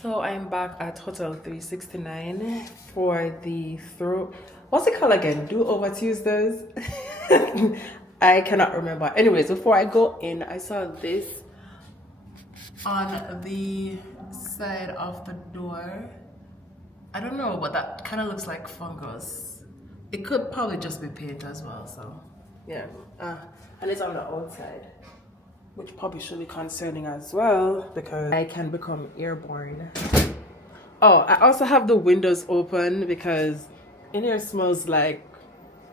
So I'm back at Hotel 369 for the what's it called again? Do over Tuesdays? I cannot remember. Anyways, before I go in, I saw this on the side of the door. I don't know, but that kind of looks like fungus. It could probably just be paint as well, so yeah. And it's on the outside, which probably should be concerning as well because I can become airborne. Oh, I also have the windows open because in here smells like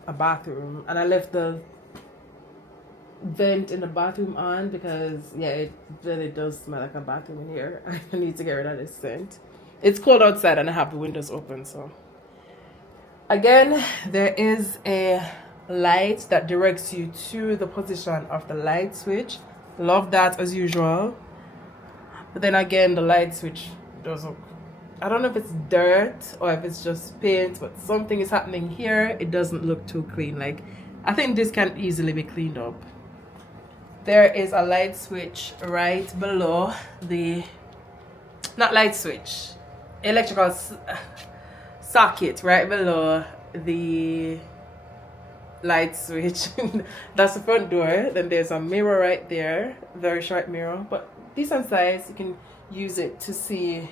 a bathroom, and I left the vent in the bathroom on because yeah, it really does smell like a bathroom in here. I need to get rid of this scent. It's cold outside and I have the windows open, so again, there is a light that directs you to the position of the light switch. Love that as usual. But then again, the light switch doesn't, I don't know if it's dirt or if it's just paint, but something is happening here. It doesn't look too clean. Like, I think this can easily be cleaned up. There is a light switch right below the, not light switch, electrical socket right below the light switch. That's the front door. Then there's a mirror right there, very short mirror, but decent size. You can use it to see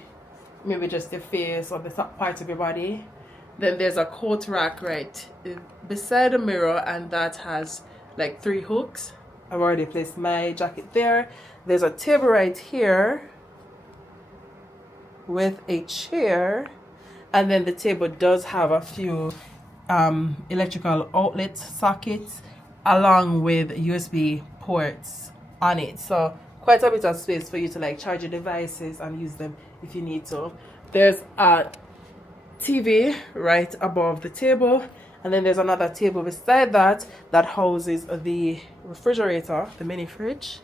maybe just your face or the top part of your body. Then there's a coat rack right beside the mirror, and that has like 3 hooks. I've already placed my jacket there. There's a table right here with a chair, and then the table does have a few electrical outlet sockets along with USB ports on it, so quite a bit of space for you to like charge your devices and use them if you need to. There's a TV right above the table, and then there's another table beside that that houses the refrigerator, the mini fridge,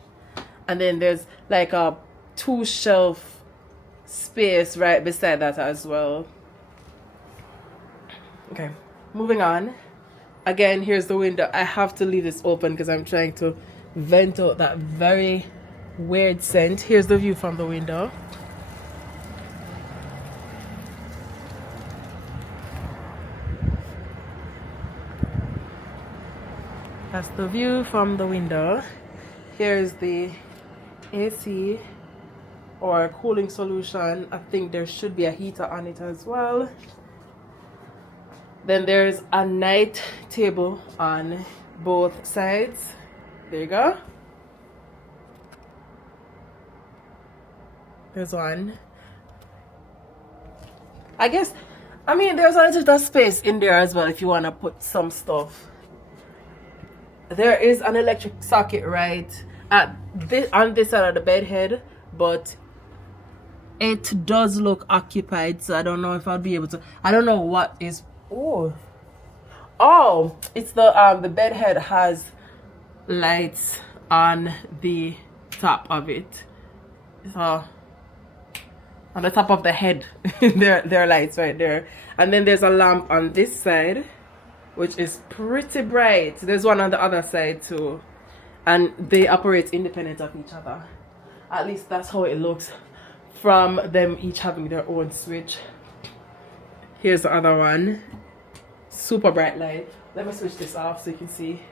and then there's like a 2 shelf space right beside that as well. Okay, moving on. Again, here's the window. I have to leave this open because I'm trying to vent out that very weird scent. Here's the view from the window. That's the view from the window. Here's the AC or cooling solution. I think there should be a heater on it as well. Then there's a night table on both sides. There you go. There's one. There's a little bit of space in there as well if you want to put some stuff. There is an electric socket right on this side of the bed head, but it does look occupied, so I don't know if I'll be able to. I don't know what is. Oh, it's the bed head has lights on the top of it. So on the top of the head, there are lights right there, and then there's a lamp on this side, which is pretty bright. There's one on the other side too, and they operate independent of each other. At least that's how it looks from them each having their own switch. Here's the other one. Super bright light. Let me switch this off so you can see.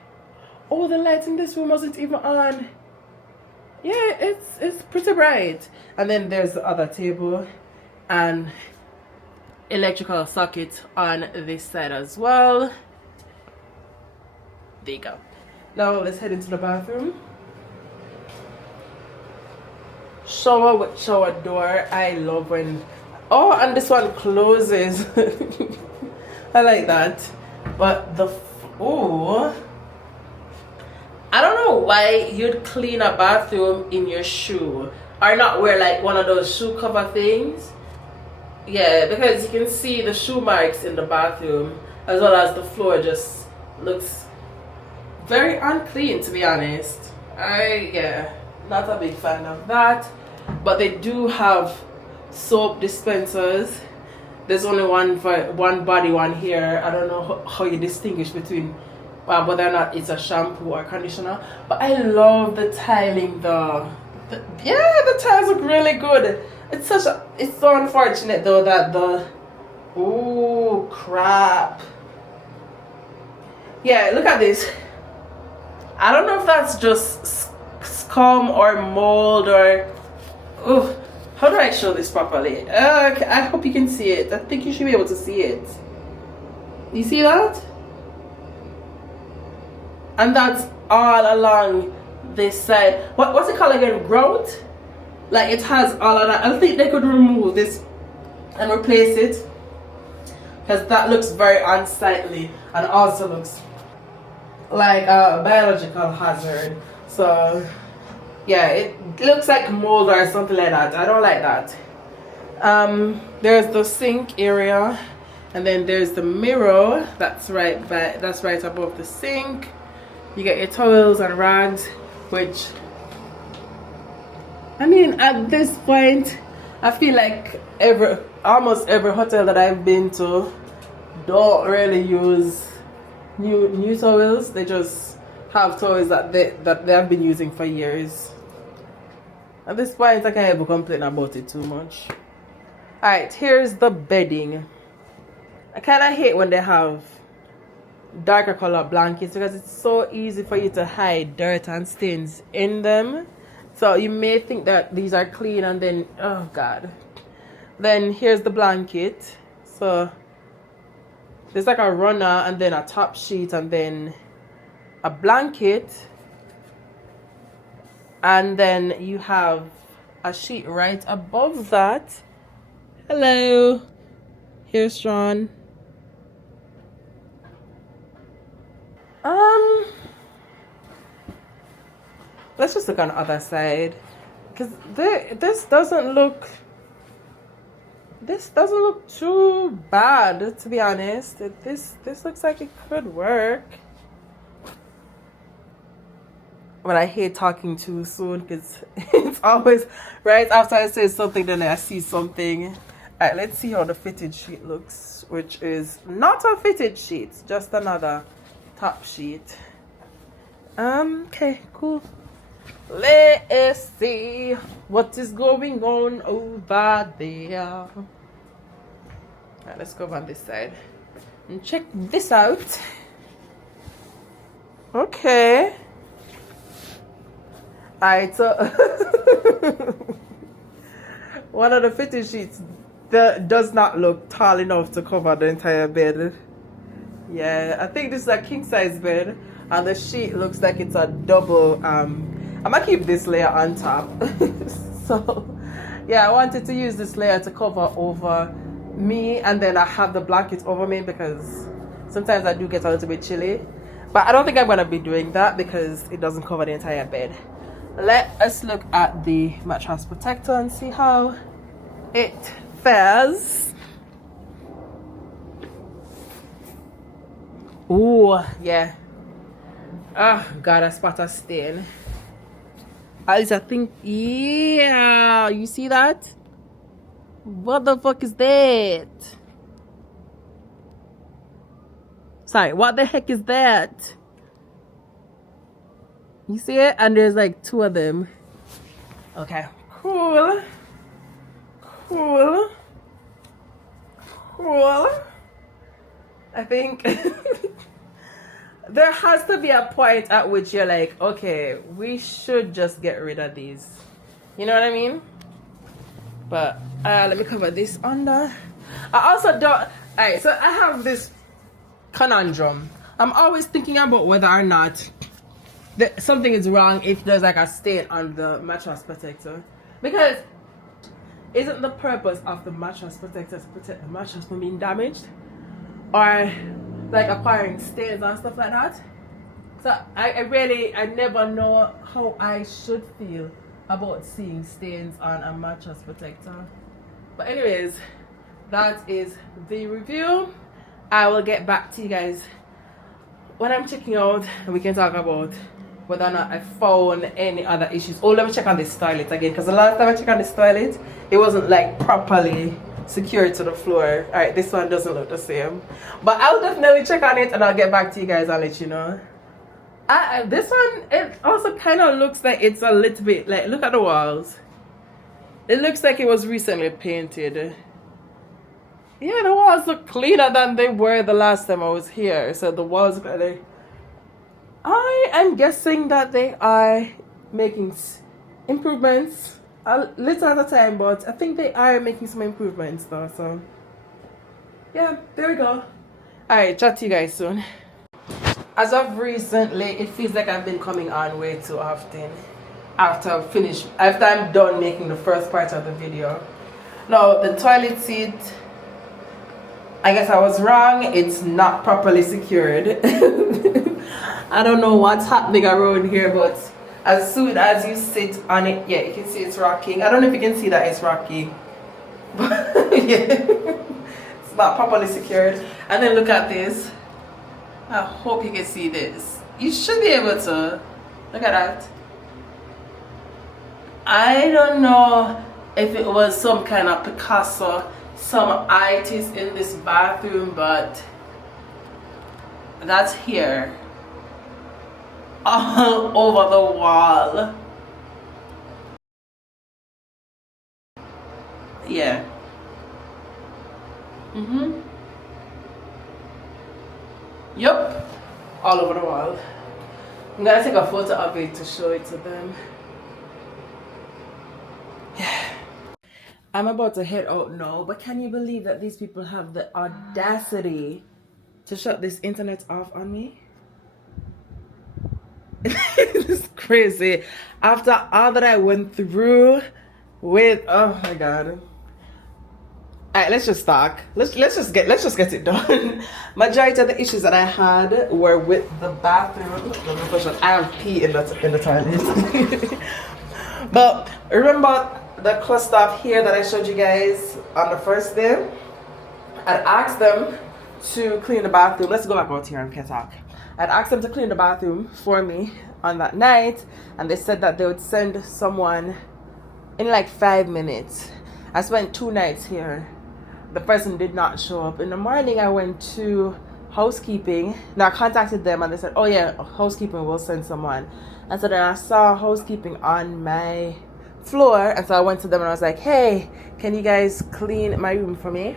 Oh, the light in this room wasn't even on. Yeah, it's pretty bright. And then there's the other table and electrical socket on this side as well. There you go. Now let's head into the bathroom. Shower with shower door. I love when, oh, and this one closes. I like that. But I don't know why you'd clean a bathroom in your shoe or not wear like one of those shoe cover things. Yeah, because you can see the shoe marks in the bathroom, as well as the floor just looks very unclean, to be honest. Not a big fan of that. But they do have soap dispensers. There's only one for one body one here. I don't know how you distinguish between whether or not it's a shampoo or conditioner. But I love the tiling. The tiles look really good. It's so unfortunate though that the, oh crap. Yeah, look at this. I don't know if that's just scum or mold or, oh, how do I show this properly? I hope you can see it. I think you should be able to see it. You see that? And that's all along this side. What's it called again? Grout? Like it has all of that. I think they could remove this and replace it, because that looks very unsightly and also looks like a biological hazard. So yeah, it looks like mold or something like that. I don't like that. There's the sink area, and then there's the mirror that's right above the sink. You get your towels and rags, which, I mean, at this point I feel like almost every hotel that I've been to don't really use new towels. They just have towels that they have been using for years. At this point I can't even complain about it too much. Alright, here's the bedding. I kind of hate when they have darker color blankets, because it's so easy for you to hide dirt and stains in them. So you may think that these are clean, and then, oh god. Then here's the blanket. So there's like a runner and then a top sheet and then a blanket, and then you have a sheet right above that. Hello, here's Sean. Let's just look on the other side, because this doesn't look too bad, to be honest. This looks like it could work. But I hate talking too soon, because it's always right after I say something, then I see something. All right, let's see how the fitted sheet looks, which is not a fitted sheet, just another top sheet. Okay, cool. Let's see what is going on over there. All right, let's go on this side and check this out. Okay. All right, so one of the fitted sheets that does not look tall enough to cover the entire bed. Yeah, I think this is a king size bed, and the sheet looks like it's a double. I'm gonna keep this layer on top. So yeah, I wanted to use this layer to cover over me, and then I have the blanket over me, because sometimes I do get a little bit chilly. But I don't think I'm gonna be doing that, because it doesn't cover the entire bed. Let us look at the mattress protector and see how it fares. Oh yeah. Oh god, I spot a stain. At least I think, yeah, you see that? What the fuck is that? Sorry, what the heck is that? You see it? And there's like two of them. Okay, cool. I think there has to be a point at which you're like, okay, we should just get rid of these. You know what I mean? But let me cover this under. I also don't. Alright, so I have this conundrum. I'm always thinking about whether or not something is wrong if there's like a stain on the mattress protector, because isn't the purpose of the mattress protector to protect the mattress from being damaged or like acquiring stains and stuff like that? So I never know how I should feel about seeing stains on a mattress protector. But anyways, that is the review. I will get back to you guys when I'm checking out, and we can talk about whether or not I found any other issues. Oh, let me check on this toilet again, because the last time I checked on this toilet, it wasn't like properly secured to the floor. All right, this one doesn't look the same, but I'll definitely check on it and I'll get back to you guys. I'll let you know. This one, it also kind of looks like it's a little bit like, look at the walls. It looks like it was recently painted. Yeah, the walls look cleaner than they were the last time I was here. So the walls look like I am guessing that they are making improvements a little at a time, but I think they are making some improvements though. So yeah, there we go. Alright, chat to you guys soon. As of recently, it feels like I've been coming on way too often after I'm done making the first part of the video. Now the toilet seat, I guess I was wrong. It's not properly secured. I don't know what's happening around here, but as soon as you sit on it, yeah, you can see it's rocking. I don't know if you can see that it's rocking, but yeah, it's not properly secured. And then look at this. I hope you can see this. You should be able to. Look at that. I don't know if it was some kind of Picasso, some artist in this bathroom, but that's here. All over the wall. Yeah. Yup. All over the wall. I'm gonna take a photo of it to show it to them. Yeah. I'm about to head out now, but can you believe that these people have the audacity to shut this internet off on me? It's crazy. After all that I went through with, oh my god. All right, let's just talk. Let's just get it done. Majority of the issues that I had were with the bathroom. I have pee in the toilet. But remember the cluster here that I showed you guys on the first day? I'd asked them to clean the bathroom. Let's go back out here and can talk. I'd asked them to clean the bathroom for me on that night, and they said that they would send someone in like 5 minutes. I spent 2 nights here. The person did not show up. In the morning, I went to housekeeping. Now I contacted them and they said, oh yeah, housekeeping will send someone. And so then I saw housekeeping on my floor, and so I went to them and I was like, hey, can you guys clean my room for me?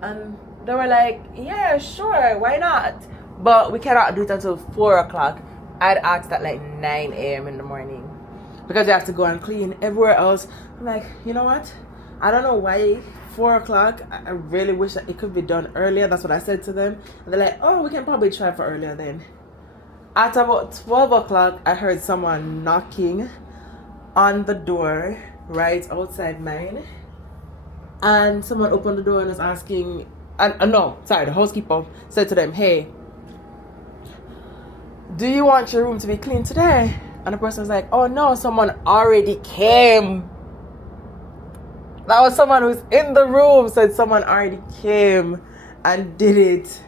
And they were like, yeah, sure, why not? But we cannot do it until 4 o'clock. I'd asked at like 9 a.m. in the morning because you have to go and clean everywhere else. I'm like, you know what? I don't know why 4 o'clock. I really wish that it could be done earlier. That's what I said to them. And they're like, oh, we can probably try for earlier then. At about 12 o'clock, I heard someone knocking on the door right outside mine. And someone opened the door and was asking, the housekeeper said to them, hey, do you want your room to be clean today? And the person was like, oh no, someone already came. That was someone who's in the room, said someone already came and did it.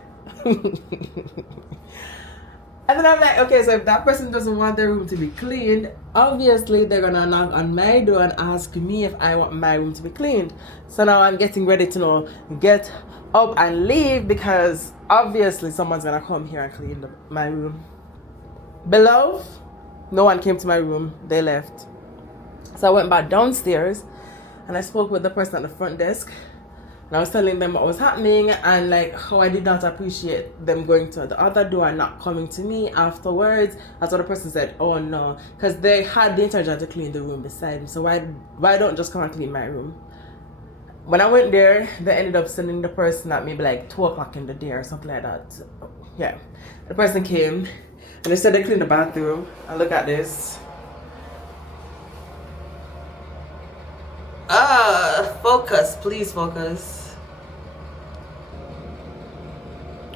And then I'm like, okay, so if that person doesn't want their room to be cleaned, obviously they're gonna knock on my door and ask me if I want my room to be cleaned. So now I'm getting ready to get up and leave because obviously someone's gonna come here and clean my room. Below, no one came to my room. They left. So I went back downstairs and I spoke with the person at the front desk. And I was telling them what was happening and like how I did not appreciate them going to the other door and not coming to me afterwards. That's what the person said, oh no, because they had the intention to clean the room beside me. So why don't just come and clean my room? When I went there, they ended up sending the person at maybe like 2 o'clock in the day or something like that. Yeah, the person came and they said they cleaned the bathroom. And look at this. Focus, please focus.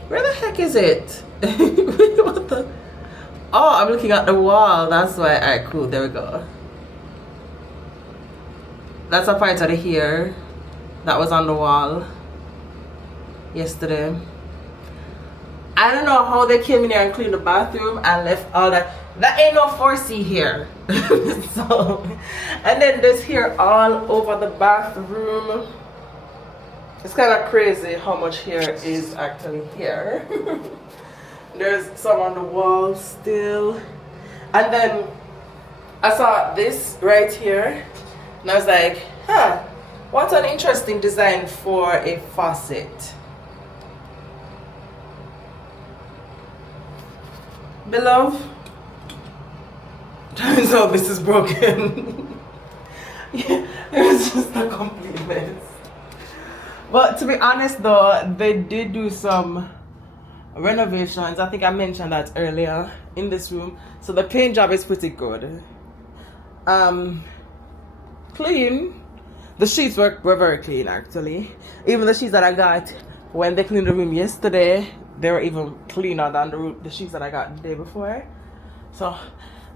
Where the heck is it? What the? Oh, I'm looking at the wall. That's why. Alright, cool. There we go. That's a part of the hair that was on the wall yesterday. I don't know how they came in here and cleaned the bathroom and left all that. That ain't no 4C here. So, and then there's hair all over the bathroom. It's kind of crazy how much hair is actually here. There's some on the wall still. And then I saw this right here. And I was like, Huh. What an interesting design for a faucet. Beloved, turns out this is broken. Yeah, it was just a complete mess. But to be honest though, they did do some renovations. I think I mentioned that earlier in this room. So the paint job is pretty good. Clean. The sheets were very clean actually. Even the sheets that I got when they cleaned the room yesterday, they were even cleaner than the sheets that I got the day before. So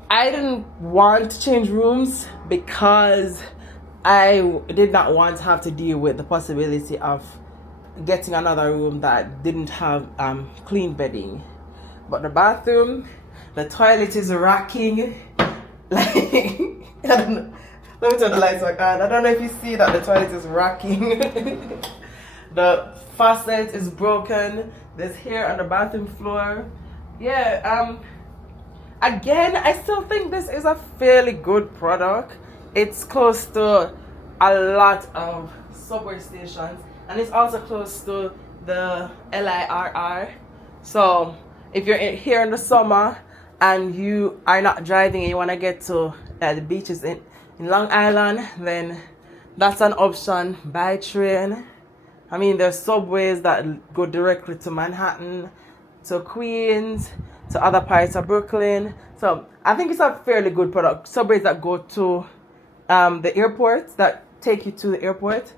I didn't want to change rooms because I did not want to have to deal with the possibility of getting another room that didn't have clean bedding. But the bathroom, the toilet is rocking. Like, I don't know. Let me turn the lights back on. I don't know if you see that the toilet is rocking. The faucet is broken. There's hair on the bathroom floor. Yeah, again, I still think this is a fairly good product. It's close to a lot of subway stations, and it's also close to the LIRR. So if you're here in the summer and you are not driving and you want to get to the beaches in Long Island, then that's an option by train. I mean, there's subways that go directly to Manhattan, to Queens, to other parts of Brooklyn. So I think it's a fairly good product. Subways that go to the airport, that take you to the airport.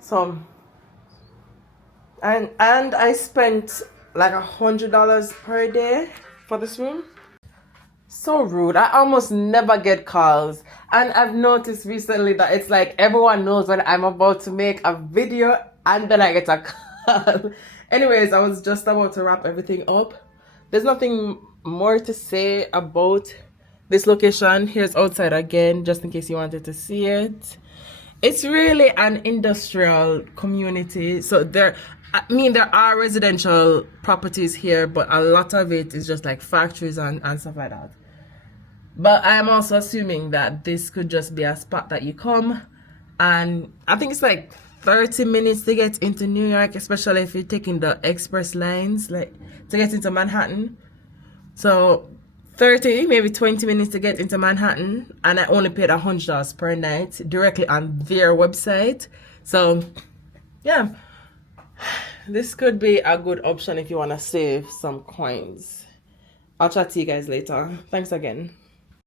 So and I spent like $100 per day for this room. So rude. I almost never get calls, and I've noticed recently that it's like everyone knows when I'm about to make a video and then I get a call. Anyways, I was just about to wrap everything up. There's nothing more to say about this location. Here's outside again, just in case you wanted to see it. It's really an industrial community. So there are residential properties here, but a lot of it is just like factories and stuff like that. But I am also assuming that this could just be a spot that you come, and I think it's like 30 minutes to get into New York, especially if you're taking the express lines, like to get into Manhattan. So 30, maybe 20 minutes to get into Manhattan, and I only paid $100 per night directly on their website. So yeah, this could be a good option if you want to save some coins. I'll chat to you guys later. Thanks again.